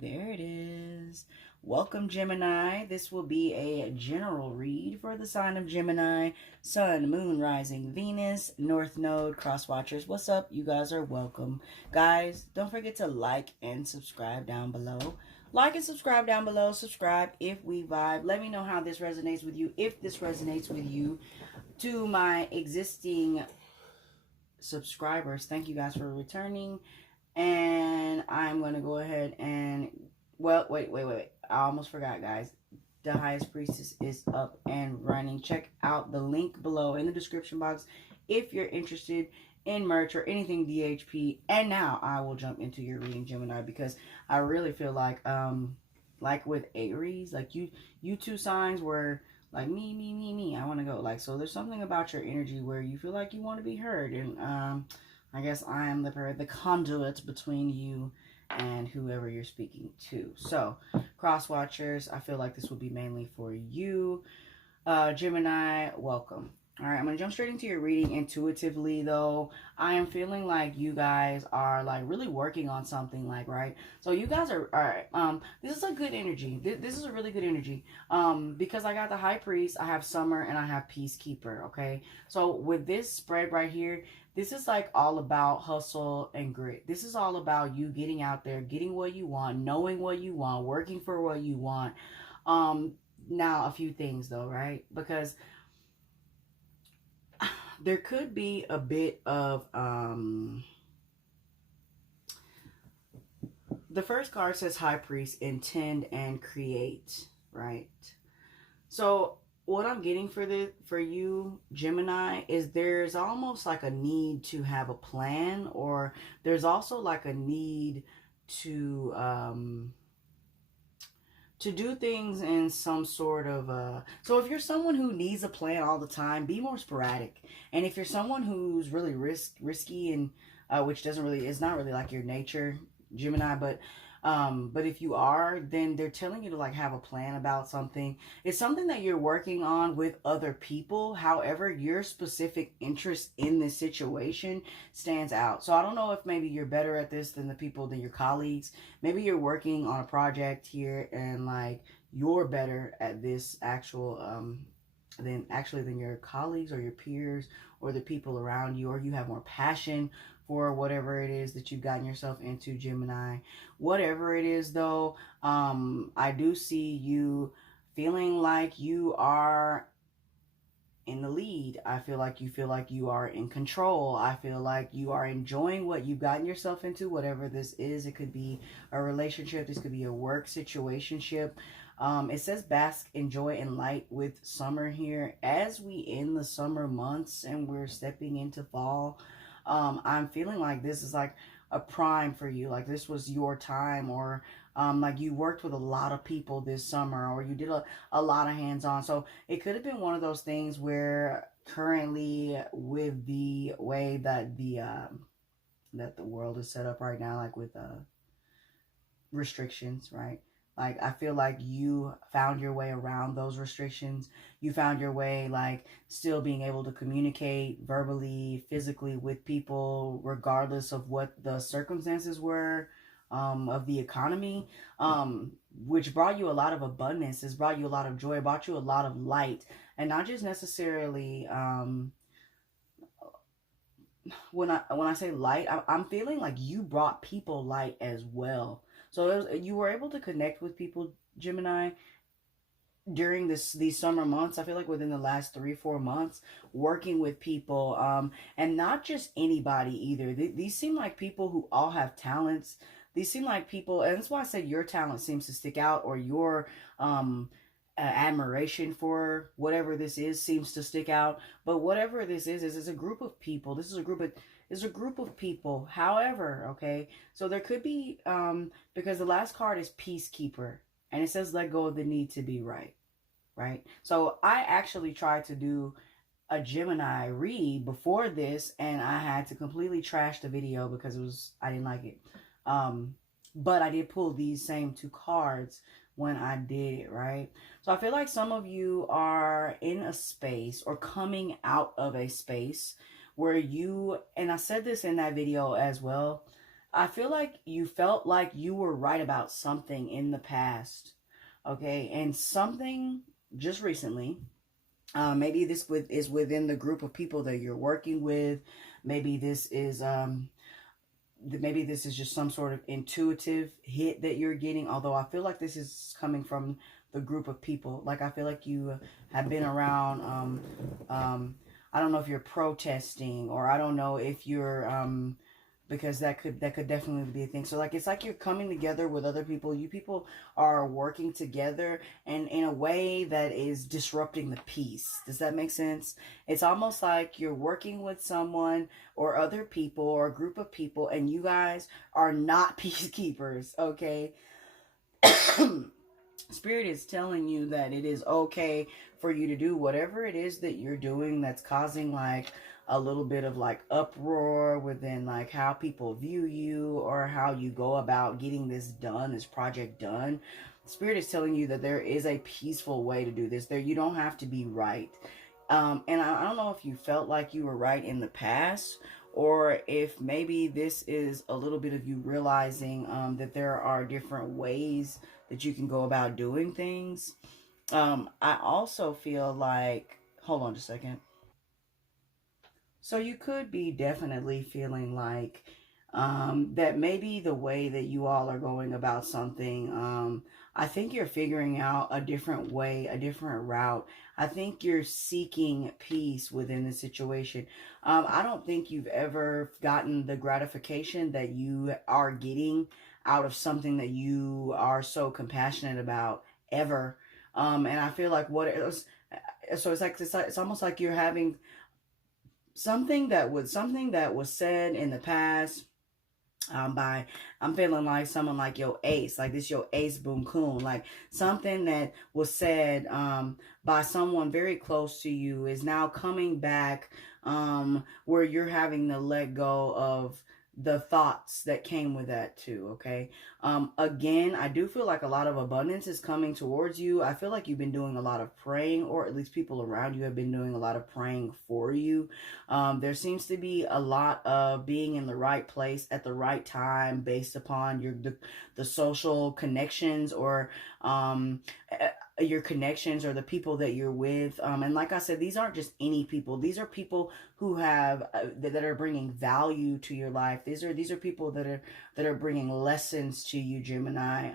There it is. Welcome, Gemini. This will be a general read for the sign of Gemini. Sun, Moon, Rising, Venus, North Node, Cross Watchers. What's up? You guys are welcome. Guys, don't forget to like and subscribe down below. Like and subscribe down below. Subscribe if we vibe. Let me know how this resonates with you, if this resonates with you. To my existing subscribers, thank you guys for returning. And I'm going to go ahead and, well, wait. I almost forgot, guys. The Highest Priestess is up and running. Check out the link below in the description box if you're interested in merch or anything DHP. And now I will jump into your reading, Gemini, because I really feel like with Aries, like you two signs were like me. I want to go. Like, so there's something about your energy where you feel like you want to be heard. And I guess I am the conduit between you and whoever you're speaking to. So, cross watchers, I feel like this will be mainly for you. Gemini, welcome. All right, I'm going to jump straight into your reading intuitively, though. I am feeling like you guys are, like, really working on something, like, right? So you guys are, all right, this is a good energy. This is a really good energy. Because I got the High Priest, I have Summer, and I have Peacekeeper, okay? So with this spread right here, this is, like, all about hustle and grit. This is all about you getting out there, getting what you want, knowing what you want, working for what you want. Now, a few things, though, right? Because there could be a bit of the first card says High Priest, intend and create, right? So what I'm getting for you, Gemini, is there's almost like a need to have a plan, or there's also like a need to do things in some sort of so if you're someone who needs a plan all the time, be more sporadic. And if you're someone who's really risky and which doesn't really, is not really like your nature, Gemini, but if you are, then they're telling you to like have a plan about something. It's something that you're working on with other people. However, your specific interest in this situation stands out. So I don't know if maybe you're better at this than your colleagues. Maybe you're working on a project here and like you're better at this than your colleagues or your peers or the people around you, or you have more passion for whatever it is that you've gotten yourself into, Gemini. Whatever it is, though, I do see you feeling like you are in the lead. I feel like you are in control. I feel like you are enjoying what you've gotten yourself into, whatever this is. It could be a relationship. This could be a work situationship. It says bask, enjoy, and light with summer here. As we end the summer months and we're stepping into fall, I'm feeling like this is like a prime for you. Like this was your time, or like you worked with a lot of people this summer, or you did a lot of hands-on. So it could have been one of those things where currently with the way that the world is set up right now, like with restrictions, right? Like, I feel like you found your way around those restrictions. You found your way, like, still being able to communicate verbally, physically with people, regardless of what the circumstances were of the economy, which brought you a lot of abundance. It's brought you a lot of joy, brought you a lot of light. And not just necessarily, when I say light, I'm feeling like you brought people light as well. So you were able to connect with people, Gemini, during these summer months. I feel like within the last 3-4 months, working with people, and not just anybody either. These seem like people who all have talents. These seem like people, and that's why I said your talent seems to stick out, or your admiration for whatever this is seems to stick out. But whatever this is a group of people. This is a group of people. However, okay, so there could be, because the last card is Peacekeeper, and it says let go of the need to be right, right? So I actually tried to do a Gemini read before this, and I had to completely trash the video because I didn't like it. But I did pull these same two cards when I did it, right? So I feel like some of you are in a space or coming out of a space where you, and I said this in that video as well, I feel like you felt like you were right about something in the past. Okay. And something just recently, maybe is within the group of people that you're working with. Maybe this is, maybe this is just some sort of intuitive hit that you're getting. Although I feel like this is coming from the group of people. Like I feel like you have been around. I don't know if you're protesting, or I don't know if you're because that could definitely be a thing. So like it's like you're coming together with other people. You people are working together and in a way that is disrupting the peace. Does that make sense? It's almost like you're working with someone or other people or a group of people, and you guys are not peacekeepers, okay? Spirit is telling you that it is okay for you to do whatever it is that you're doing that's causing like a little bit of like uproar within like how people view you or how you go about getting this done, this project done. Spirit is telling you that there is a peaceful way to do this. There, you don't have to be right. And I don't know if you felt like you were right in the past, or if maybe this is a little bit of you realizing that there are different ways that you can go about doing things. I also feel like, hold on just a second. So you could be definitely feeling like that maybe the way that you all are going about something, I think you're figuring out a different way, a different route. I think you're seeking peace within the situation. I don't think you've ever gotten the gratification that you are getting out of something that you are so compassionate about ever. And I feel like what it was, so it's almost like you're having something that was said in the past by, I'm feeling like someone like your ace, like this your ace boom coon, like something that was said by someone very close to you is now coming back, where you're having to let go of the thoughts that came with that too. Okay. Again, I do feel like a lot of abundance is coming towards you. I feel like you've been doing a lot of praying, or at least people around you have been doing a lot of praying for you. There seems to be a lot of being in the right place at the right time based upon the social connections, or your connections, or the people that you're with. And like I said, these aren't just any people. These are people who have that are bringing value to your life. These are people that are bringing lessons to you, Gemini.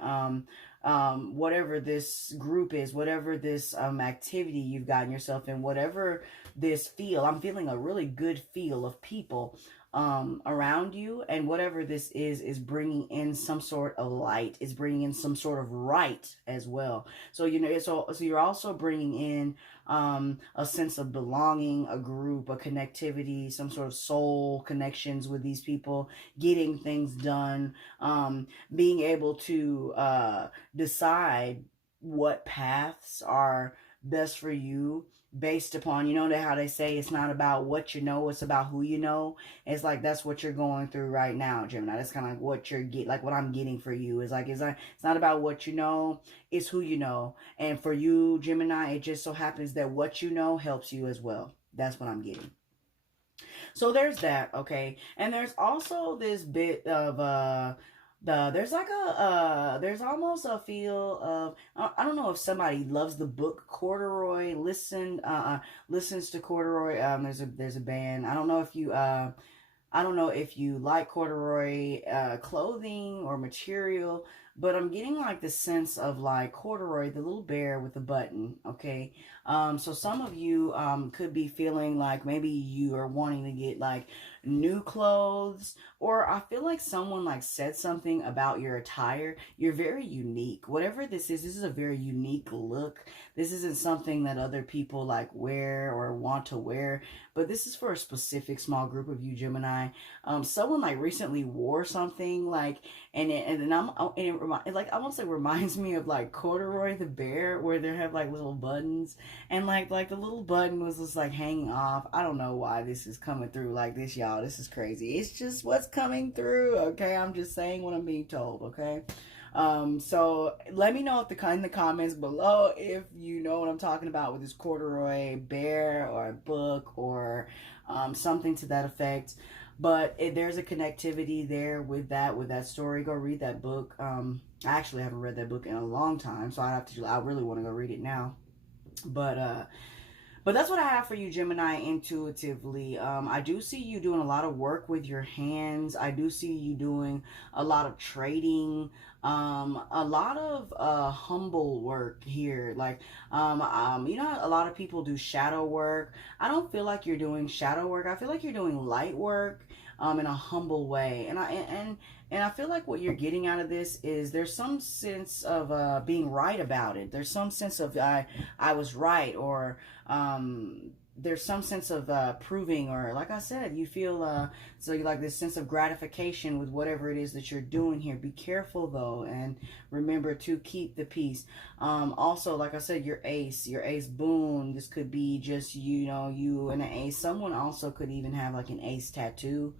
Whatever this group is, whatever this activity you've gotten yourself in, whatever this feel, I'm feeling a really good feel of people around you, and whatever this is bringing in some sort of light, is bringing in some sort of right as well. So you know, so you're also bringing in a sense of belonging, a group, a connectivity, some sort of soul connections with these people, getting things done, being able to decide what paths are best for you based upon, you know, how they say it's not about what you know, it's about who you know. It's like that's what you're going through right now, Gemini. That's kind of like what you're like what I'm getting for you is like, it's not about what you know, it's who you know. And for you, Gemini, it just so happens that what you know helps you as well. That's what I'm getting. So there's that, okay? And there's also this bit of there's like there's almost a feel of, I don't know if somebody loves the book Corduroy, listens to Corduroy. There's a band. I don't know if you like corduroy clothing or material, but I'm getting like the sense of like corduroy, the little bear with the button, okay? So some of you could be feeling like maybe you are wanting to get like new clothes, or I feel like someone like said something about your attire. You're very unique. Whatever this is a very unique look. This isn't something that other people like wear or want to wear, but this is for a specific small group of you, Gemini. Someone like recently wore something like, and like I want to say reminds me of like Corduroy the bear, where they have like little buttons, and like the little button was just like hanging off. I don't know why this is coming through like this, y'all. This is crazy. It's just what's coming through. Okay, I'm just saying what I'm being told. Okay. So let me know in the comments below if you know what I'm talking about with this corduroy bear or a book or something to that effect. But there's a connectivity there with that story. Go read that book. I actually haven't read that book in a long time, so I really want to go read it now. But that's what I have for you, Gemini, intuitively. I do see you doing a lot of work with your hands. I do see you doing a lot of trading, a lot of humble work here. Like, you know, a lot of people do shadow work. I don't feel like you're doing shadow work. I feel like you're doing light work in a humble way. And I feel like what you're getting out of this is there's some sense of being right about it. There's some sense of I was right, or there's some sense of proving, or like I said, you feel so you like this sense of gratification with whatever it is that you're doing here. Be careful though, and remember to keep the peace. Also, like I said, your ace boon. This could be just, you know, you and an ace. Someone also could even have like an ace tattoo.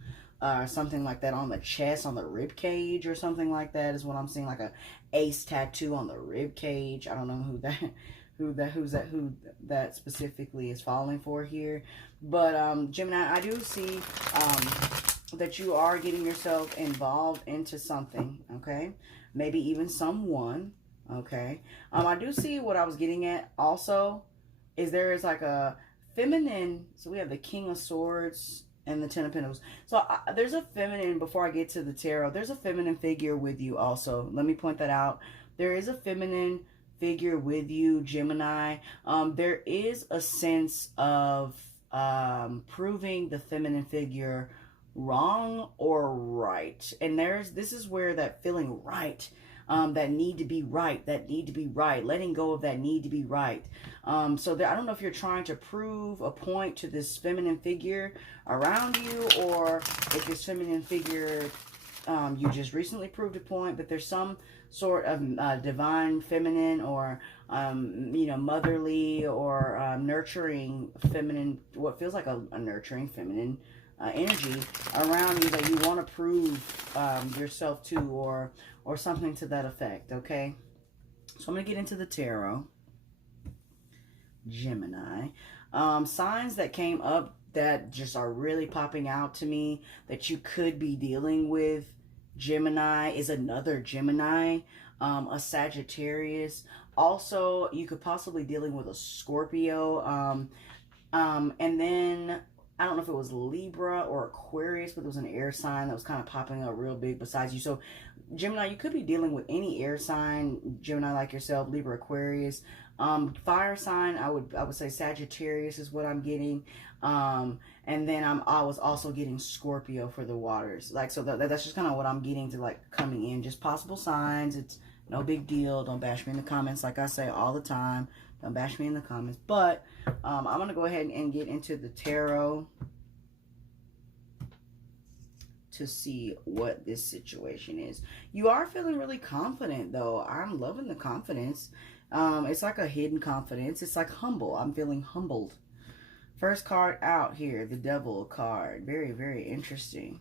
Something like that on the chest, on the rib cage, or something like that is what I'm seeing, like a ace tattoo on the rib cage. I don't know who that specifically is falling for here, but Gemini, I do see that you are getting yourself involved into something. Okay, maybe even someone. Okay, I do see what I was getting at also is there is like a feminine. So we have the King of Swords and the Ten of Pentacles. So there's a feminine, before I get to the tarot, there's a feminine figure with you also. Let me point that out. There is a feminine figure with you, Gemini. There is a sense of proving the feminine figure wrong or right. And this is where that feeling right, that need to be right, letting go of that need to be right. So I don't know if you're trying to prove a point to this feminine figure around you, or if this feminine figure, you just recently proved a point, but there's some sort of divine feminine, or you know, motherly, or nurturing feminine, what feels like a nurturing feminine energy around you that you want to prove yourself to, or something to that effect. Okay, so I'm gonna get into the tarot, Gemini. Signs that came up that just are really popping out to me that you could be dealing with, Gemini, is another Gemini, a Sagittarius. Also, you could possibly dealing with a Scorpio, and then I don't know if it was Libra or Aquarius, but there was an air sign that was kind of popping up real big besides you. So Gemini, you could be dealing with any air sign, Gemini, like yourself, Libra, Aquarius. Fire sign, I would say Sagittarius is what I'm getting. And then I was also getting Scorpio for the waters. Like, so that's just kind of what I'm getting to, like, coming in. Just possible signs. It's no big deal. Don't bash me in the comments, like I say all the time. Don't bash me in the comments. But I'm going to go ahead and get into the tarot to see what this situation is. You are feeling really confident, though. I'm loving the confidence. It's like a hidden confidence. It's like humble. I'm feeling humbled. First card out here, the Devil card. Very, very interesting.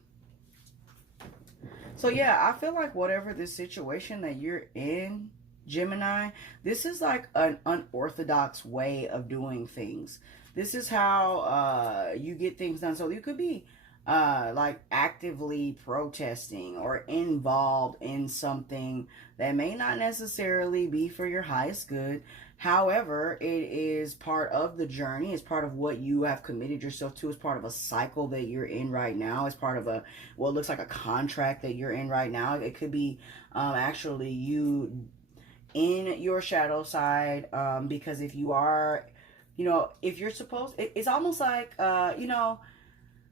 So yeah, I feel like whatever this situation that you're in, Gemini, this is like an unorthodox way of doing things. This is how you get things done. So you could be like actively protesting or involved in something that may not necessarily be for your highest good. However, it is part of the journey. It's part of what you have committed yourself to. It's part of a cycle that you're in right now. It's part of what looks like a contract that you're in right now. It could be actually you in your shadow side, because if you are, you know, if you're supposed, it's almost like, you know,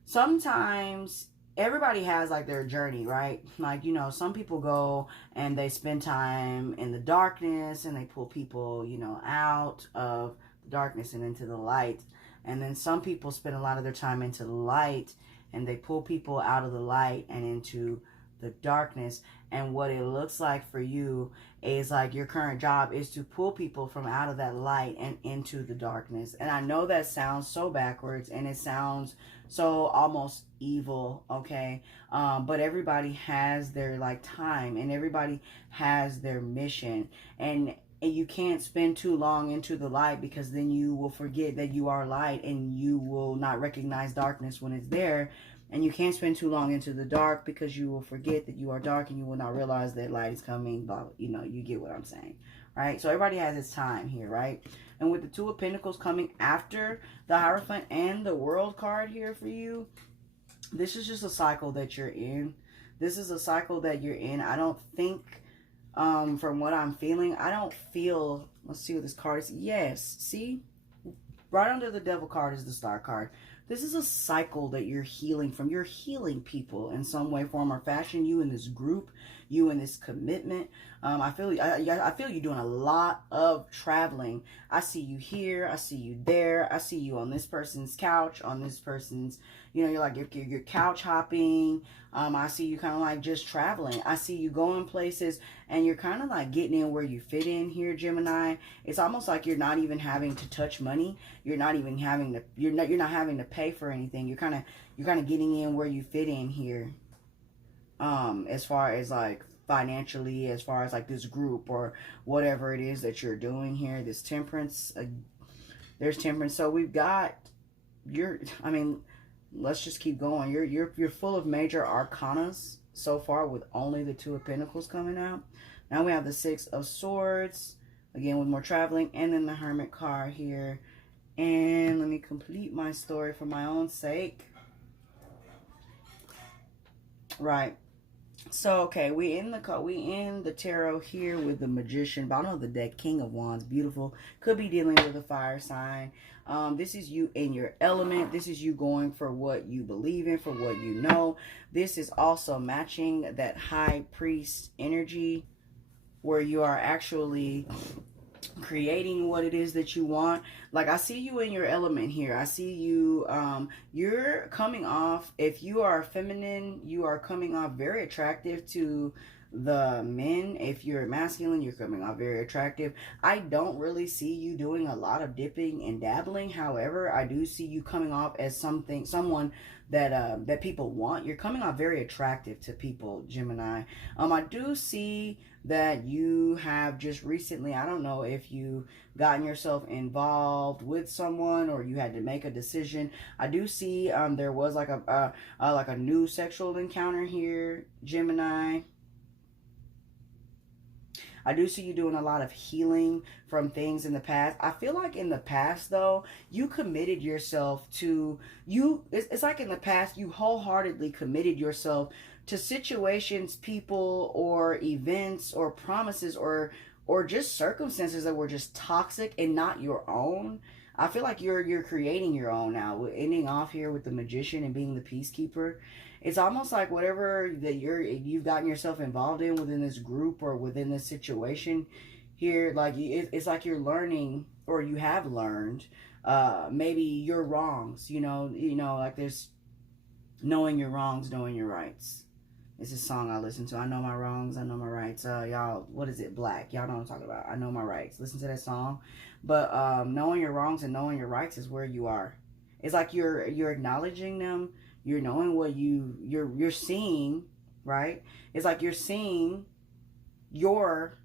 sometimes everybody has like their journey, right? Like, you know, some people go and they spend time in the darkness and they pull people, you know, out of the darkness and into the light. And then some people spend a lot of their time into the light and they pull people out of the light and into the darkness. And what it looks like for you is like your current job is to pull people from out of that light and into the darkness. And I know that sounds so backwards and it sounds so almost evil, okay? But everybody has their like time and everybody has their mission. And you can't spend too long into the light, because then you will forget that you are light and you will not recognize darkness when it's there. And you can't spend too long into the dark because you will forget that you are dark and you will not realize that light is coming. Blah, you know, you get what I'm saying, right? So everybody has its time here, right? And with the Two of Pentacles coming after the Hierophant and the World card here for you, this is just a cycle that you're in. This is a cycle that you're in. I don't think, from what I'm feeling, I don't feel, let's see what this card is. Yes, see? Right under the Devil card is the Star card. This is a cycle that you're healing from. You're healing people in some way, form, or fashion. You in this group, you in this commitment. I feel you doing a lot of traveling. I see you here. I see you there. I see you on this person's couch, on this person's, you know, you're like you're couch hopping. I see you kind of like just traveling. I see you going places and you're kind of like getting in where you fit in here, Gemini. It's almost like you're not even having to touch money. You're not even having to, you're not having to pay for anything. You're kind of getting in where you fit in here. As far as like financially, as far as like this group or whatever it is that you're doing here, this Temperance, there's Temperance. So we've got let's just keep going. You're full of major arcanas so far with only the Two of Pentacles coming out. Now we have the Six of Swords, again with more traveling, and then the Hermit card here. And let me complete my story for my own sake. Right. So, okay, we in the tarot here with the Magician. Bottom of the deck, King of Wands, beautiful. Could be dealing with a fire sign. This is you in your element. This is you going for what you believe in, for what you know. This is also matching that High Priest energy where you are actually creating what it is that you want. Like, I see you in your element here. I see you, you're coming off, if you are feminine, you are coming off very attractive to the men. If you're masculine, you're coming off very attractive. I don't really see you doing a lot of dipping and dabbling. However, I do see you coming off as someone that that people want. You're coming off very attractive to people, Gemini. I do see that you have just recently, I don't know if you gotten yourself involved with someone or you had to make a decision. I do see there was like a new sexual encounter here, Gemini. I do see you doing a lot of healing from things in the past. I feel like in the past, though, you committed yourself to, it's like in the past, you wholeheartedly committed yourself to situations, people, or events, or promises, or just circumstances that were just toxic and not your own. I feel like you're creating your own now. Ending off here with the Magician and being the peacekeeper. It's almost like whatever that you've gotten yourself involved in within this group or within this situation here, like it's like you're learning, or you have learned maybe your wrongs. You know, like there's knowing your wrongs, knowing your rights. It's a song I listen to. I know my wrongs, I know my rights. Y'all, what is it? Black. Y'all know what I'm talking about. I know my rights. Listen to that song. But knowing your wrongs and knowing your rights is where you are. It's like you're acknowledging them. You're knowing what you're seeing, right? It's like you're seeing your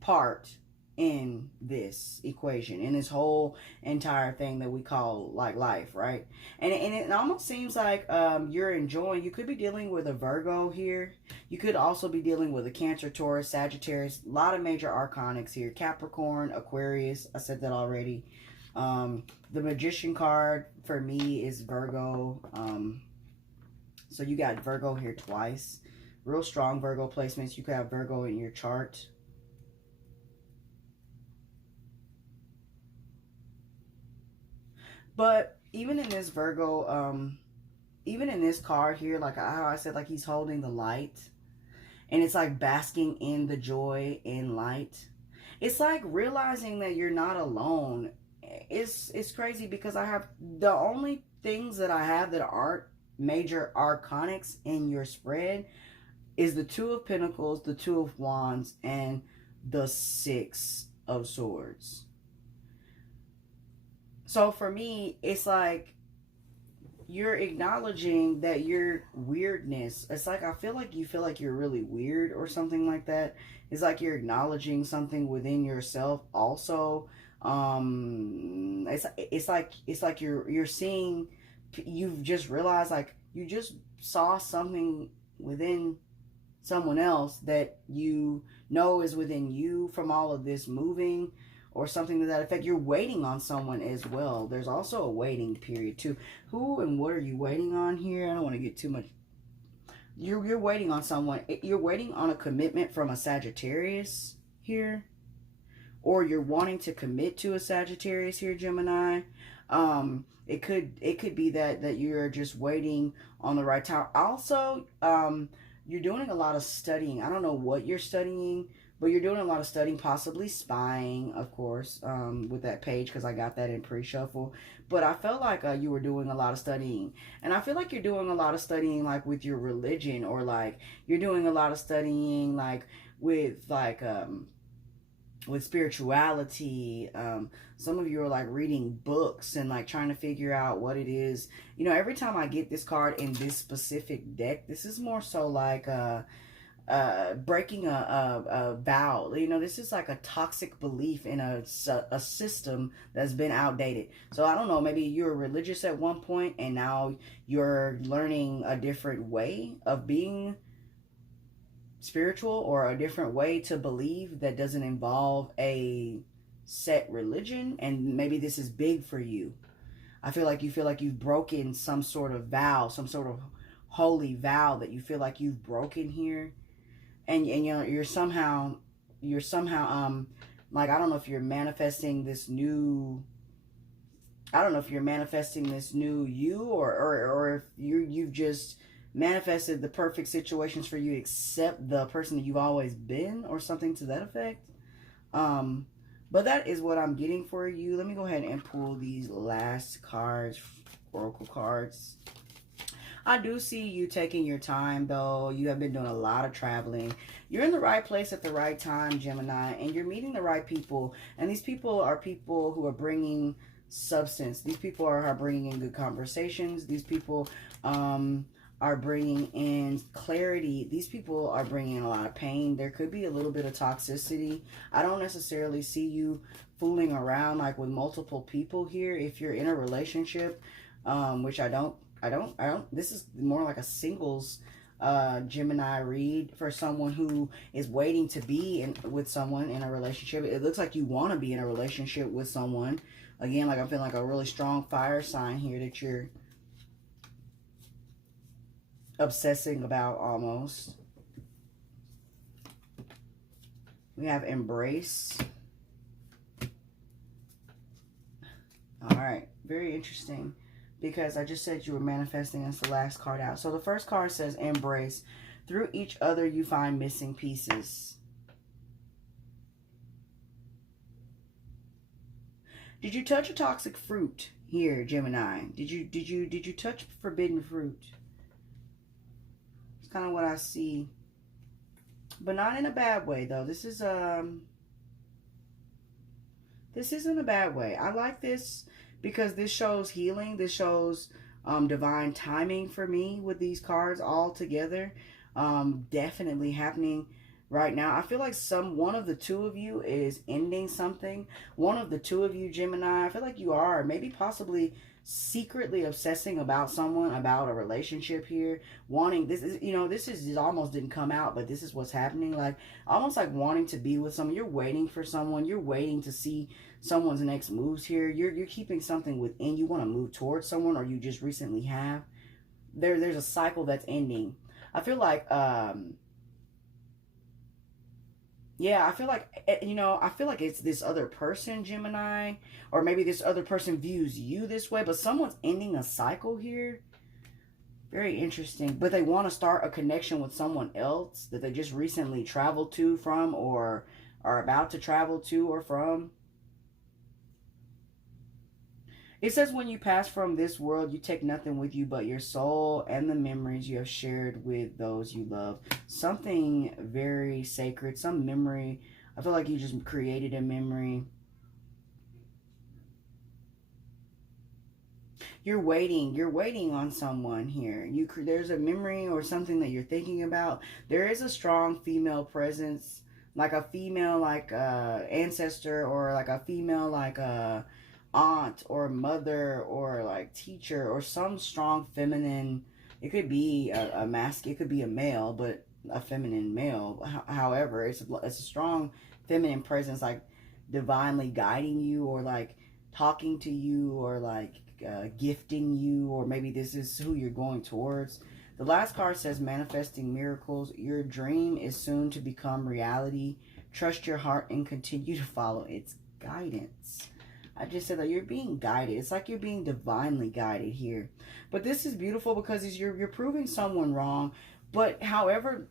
part in this equation, in this whole entire thing that we call like life, right? And it almost seems like you're enjoying. You could be dealing with a Virgo here. You could also be dealing with a Cancer, Taurus, Sagittarius. A lot of major arcanics here. Capricorn, Aquarius. I said that already. The Magician card for me is Virgo. So you got Virgo here twice. Real strong Virgo placements. You could have Virgo in your chart. But even in this Virgo, even in this card here, like how I said, like he's holding the light. And it's like basking in the joy and light. It's like realizing that you're not alone. It's crazy because I have the only things that I have that aren't major arcanics in your spread is the Two of Pentacles, the Two of Wands, and the Six of Swords. So for me, it's like you're acknowledging that your weirdness. It's like I feel like you feel like you're really weird or something like that. It's like you're acknowledging something within yourself also. It's like you're seeing, you've just realized like you just saw something within someone else that you know is within you from all of this moving, or something to that effect. You're waiting on someone as well. There's also a waiting period too. Who and what are you waiting on here? I don't want to get too much. You're waiting on someone. You're waiting on a commitment from a Sagittarius here, or you're wanting to commit to a Sagittarius here, Gemini. It could be that you're just waiting on the right time. Also, you're doing a lot of studying. I don't know what you're studying, but you're doing a lot of studying, possibly spying, of course, with that page, because I got that in pre-shuffle. But I felt like you were doing a lot of studying. And I feel like you're doing a lot of studying, like, with your religion, or, like, you're doing a lot of studying, like, with spirituality. Some of you are, like, reading books and, like, trying to figure out what it is. You know, every time I get this card in this specific deck, this is more so like breaking a vow. You know, this is like a toxic belief in a system that's been outdated. So I don't know, maybe you were religious at one point and now you're learning a different way of being spiritual, or a different way to believe that doesn't involve a set religion. And maybe this is big for you. I feel like you've broken some sort of vow, some sort of holy vow that you feel like you've broken here. And you know, you're somehow like, I don't know if you're manifesting this new, you, or if you've just manifested the perfect situations for you to accept the person that you've always been, or something to that effect. But that is what I'm getting for you. Let me go ahead and pull these last cards, oracle cards. I do see you taking your time, though. You have been doing a lot of traveling. You're in the right place at the right time, Gemini, and you're meeting the right people. And these people are people who are bringing substance. These people are bringing in good conversations. These people are bringing in clarity. These people are bringing in a lot of pain. There could be a little bit of toxicity. I don't necessarily see you fooling around, like, with multiple people here. If you're in a relationship, which I don't, this is more like a singles Gemini read for someone who is waiting to be with someone in a relationship. It looks like you want to be in a relationship with someone. Again, like, I'm feeling like a really strong fire sign here that you're obsessing about, almost. We have embrace. All right, very interesting, because I just said you were manifesting. That's the last card out. So the first card says embrace. Through each other you find missing pieces. Did you touch a toxic fruit here, Gemini? Did you touch forbidden fruit? It's kind of what I see, but not in a bad way, though. This isn't a bad way. I like this because this shows healing. This shows divine timing for me with these cards all together. Definitely happening right now. I feel like one of the two of you is ending something. One of the two of you, Gemini, I feel like you are maybe possibly secretly obsessing about someone, about a relationship here. Wanting, this is almost didn't come out, but this is what's happening. Like, almost like wanting to be with someone. You're waiting for someone. You're waiting to see someone's next moves here. You're keeping something within. You want to move towards someone, or you just recently have. There's a cycle that's ending. I feel like yeah, I feel like, I feel like it's this other person, Gemini, or maybe this other person views you this way, but someone's ending a cycle here. Very interesting. But they want to start a connection with someone else that they just recently traveled to, from, or are about to travel to or from. It says, when you pass from this world, you take nothing with you but your soul and the memories you have shared with those you love. Something very sacred, some memory. I feel like you just created a memory. You're waiting on someone here. There's a memory or something that you're thinking about. There is a strong female presence, like a female, like ancestor, or like a female, like aunt or mother, or like teacher, or some strong feminine It could be a mask. It could be a male, but a feminine male. However, it's a strong feminine presence, like divinely guiding you, or like talking to you, or like gifting you, or maybe this is who you're going towards. The last card says manifesting miracles. Your dream is soon to become reality. Trust your heart and continue to follow its guidance. I just said that you're being guided. It's like you're being divinely guided here. But this is beautiful because you're proving someone wrong. But however,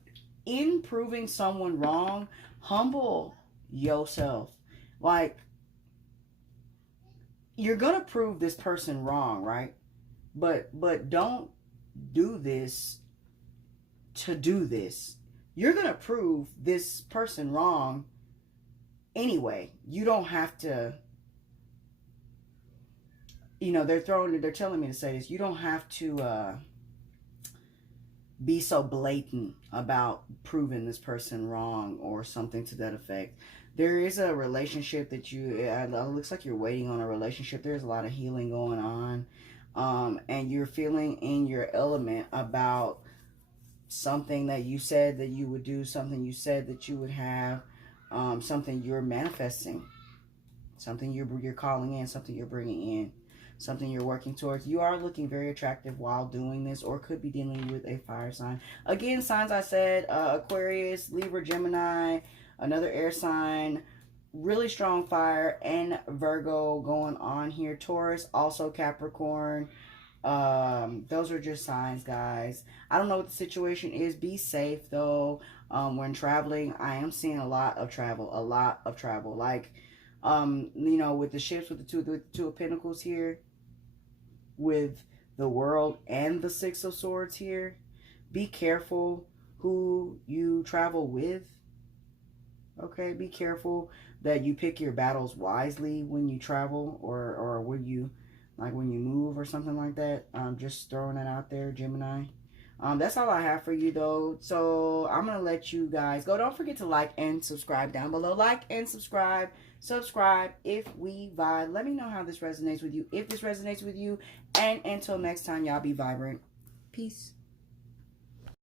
in proving someone wrong, humble yourself. Like, you're going to prove this person wrong, right? But don't do this to do this. You're going to prove this person wrong anyway. You don't have to, you know, they're telling me to say this. You don't have to be so blatant about proving this person wrong or something to that effect. There is a relationship that it looks like you're waiting on a relationship. There's a lot of healing going on. And you're feeling in your element about something that you said that you would do, something you said that you would have, something you're manifesting, something you're calling in, something you're bringing in, something you're working towards. You are looking very attractive while doing this, or could be dealing with a fire sign. Again, signs I said, Aquarius, Libra, Gemini, another air sign, really strong fire, and Virgo going on here. Taurus, also Capricorn. Those are just signs, guys. I don't know what the situation is. Be safe though. When traveling, I am seeing a lot of travel. Like, you know, with the ships, with the two of Pentacles here, with the World and the Six of Swords here. Be careful who you travel with. Okay, be careful that you pick your battles wisely when you travel, or when you, like, when you move or something like that. Just throwing that out there, Gemini. That's all I have for you though. So I'm gonna let you guys go. Don't forget to like and subscribe down below. Like and subscribe. Subscribe if we vibe. Let me know how this resonates with you, if this resonates with you. And until next time, y'all be vibrant. Peace.